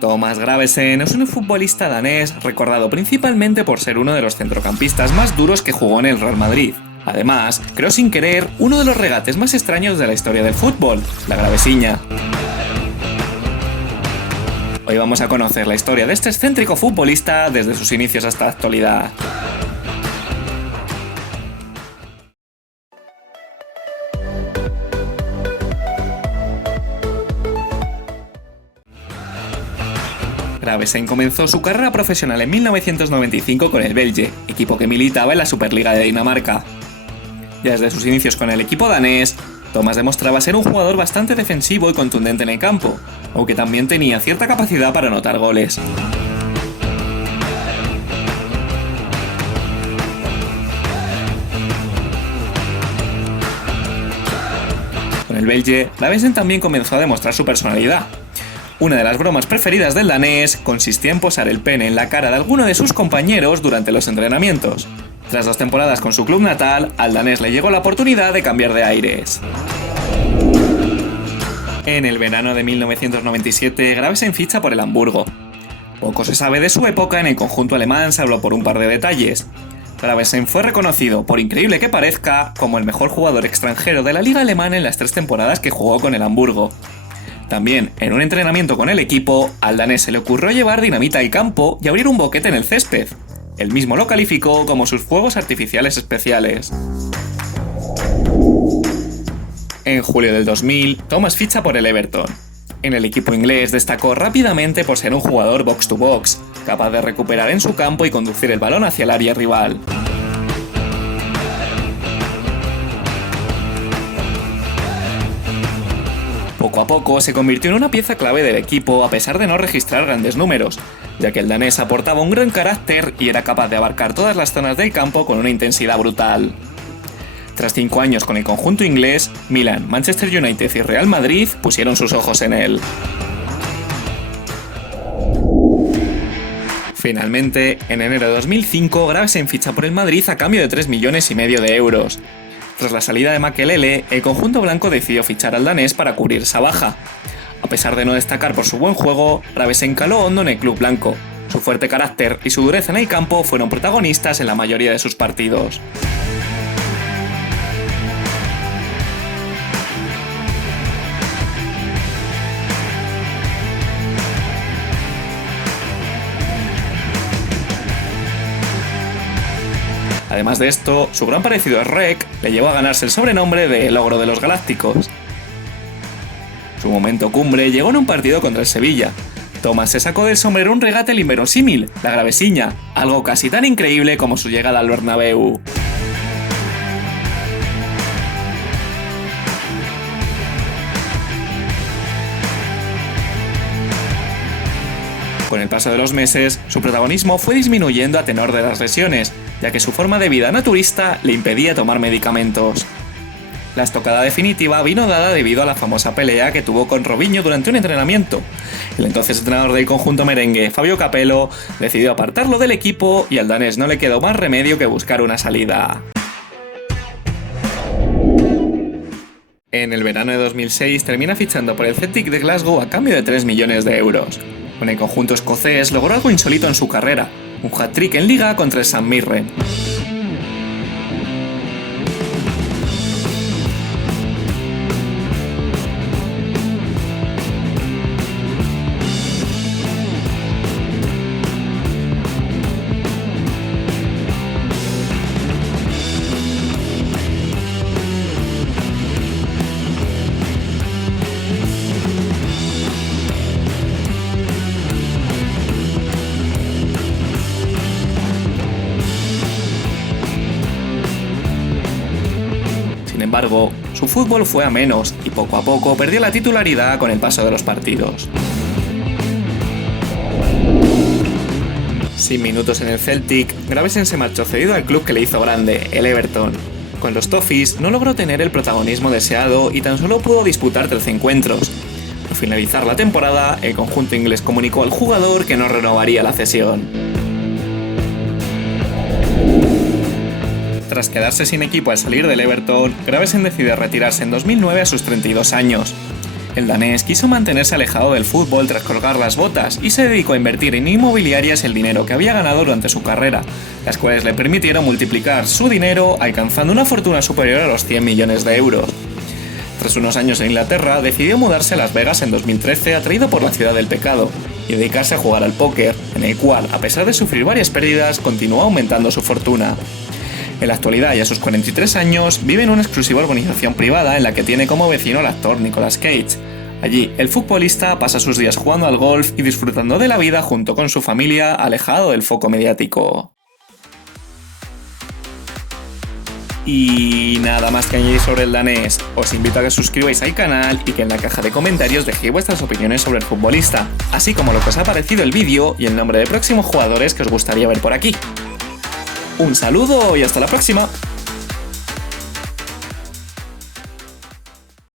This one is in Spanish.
Thomas Gravesen es un futbolista danés recordado principalmente por ser uno de los centrocampistas más duros que jugó en el Real Madrid. Además, creó sin querer uno de los regates más extraños de la historia del fútbol, la gravesiña. Hoy vamos a conocer la historia de este excéntrico futbolista desde sus inicios hasta la actualidad. Gravesen comenzó su carrera profesional en 1995 con el Belge, equipo que militaba en la Superliga de Dinamarca. Ya desde sus inicios con el equipo danés, Thomas demostraba ser un jugador bastante defensivo y contundente en el campo, aunque también tenía cierta capacidad para anotar goles. Con el Belge, Gravesen también comenzó a demostrar su personalidad. Una de las bromas preferidas del danés consistía en posar el pene en la cara de alguno de sus compañeros durante los entrenamientos. Tras 2 temporadas con su club natal, al danés le llegó la oportunidad de cambiar de aires. En el verano de 1997, Gravesen ficha por el Hamburgo. Poco se sabe de su época en el conjunto alemán, salvo por un par de detalles. Gravesen fue reconocido, por increíble que parezca, como el mejor jugador extranjero de la liga alemana en las 3 temporadas que jugó con el Hamburgo. También, en un entrenamiento con el equipo, al danés se le ocurrió llevar dinamita al campo y abrir un boquete en el césped. Él mismo lo calificó como sus fuegos artificiales especiales. En julio del 2000, Thomas ficha por el Everton. En el equipo inglés destacó rápidamente por ser un jugador box to box, capaz de recuperar en su campo y conducir el balón hacia el área rival. Poco a poco se convirtió en una pieza clave del equipo a pesar de no registrar grandes números, ya que el danés aportaba un gran carácter y era capaz de abarcar todas las zonas del campo con una intensidad brutal. Tras 5 años con el conjunto inglés, Milan, Manchester United y Real Madrid pusieron sus ojos en él. Finalmente, en enero de 2005, Gravesen ficha por el Madrid a cambio de 3,5 millones de euros. Tras la salida de Makelele, el conjunto blanco decidió fichar al danés para cubrir esa baja. A pesar de no destacar por su buen juego, Gravesen caló hondo en el club blanco. Su fuerte carácter y su dureza en el campo fueron protagonistas en la mayoría de sus partidos. Además de esto, su gran parecido a Rek le llevó a ganarse el sobrenombre de El Ogro de los Galácticos. Su momento cumbre llegó en un partido contra el Sevilla. Thomas se sacó del sombrero un regate al inverosímil, la gravesiña, algo casi tan increíble como su llegada al Bernabéu. Con el paso de los meses, su protagonismo fue disminuyendo a tenor de las lesiones, ya que su forma de vida naturista le impedía tomar medicamentos. La estocada definitiva vino dada debido a la famosa pelea que tuvo con Robinho durante un entrenamiento. El entonces entrenador del conjunto merengue, Fabio Capello, decidió apartarlo del equipo y al danés no le quedó más remedio que buscar una salida. En el verano de 2006 termina fichando por el Celtic de Glasgow a cambio de 3 millones de euros. Con el conjunto escocés logró algo insólito en su carrera, un hat-trick en liga contra el St Mirren. Sin embargo, su fútbol fue a menos y poco a poco perdió la titularidad con el paso de los partidos. Sin minutos en el Celtic, Gravesen se marchó cedido al club que le hizo grande, el Everton. Con los Toffees no logró tener el protagonismo deseado y tan solo pudo disputar 13 encuentros. Al finalizar la temporada, el conjunto inglés comunicó al jugador que no renovaría la cesión. Tras quedarse sin equipo al salir del Everton, Gravesen decide retirarse en 2009 a sus 32 años. El danés quiso mantenerse alejado del fútbol tras colgar las botas y se dedicó a invertir en inmobiliarias el dinero que había ganado durante su carrera, las cuales le permitieron multiplicar su dinero alcanzando una fortuna superior a los 100 millones de euros. Tras unos años en Inglaterra, decidió mudarse a Las Vegas en 2013 atraído por la ciudad del pecado y dedicarse a jugar al póker, en el cual, a pesar de sufrir varias pérdidas, continuó aumentando su fortuna. En la actualidad y a sus 43 años, vive en una exclusiva organización privada en la que tiene como vecino al actor Nicolas Cage. Allí, el futbolista pasa sus días jugando al golf y disfrutando de la vida junto con su familia, alejado del foco mediático. Y nada más que añadir sobre el danés, os invito a que os suscribáis al canal y que en la caja de comentarios dejéis vuestras opiniones sobre el futbolista, así como lo que os ha parecido el vídeo y el nombre de próximos jugadores que os gustaría ver por aquí. Un saludo y hasta la próxima.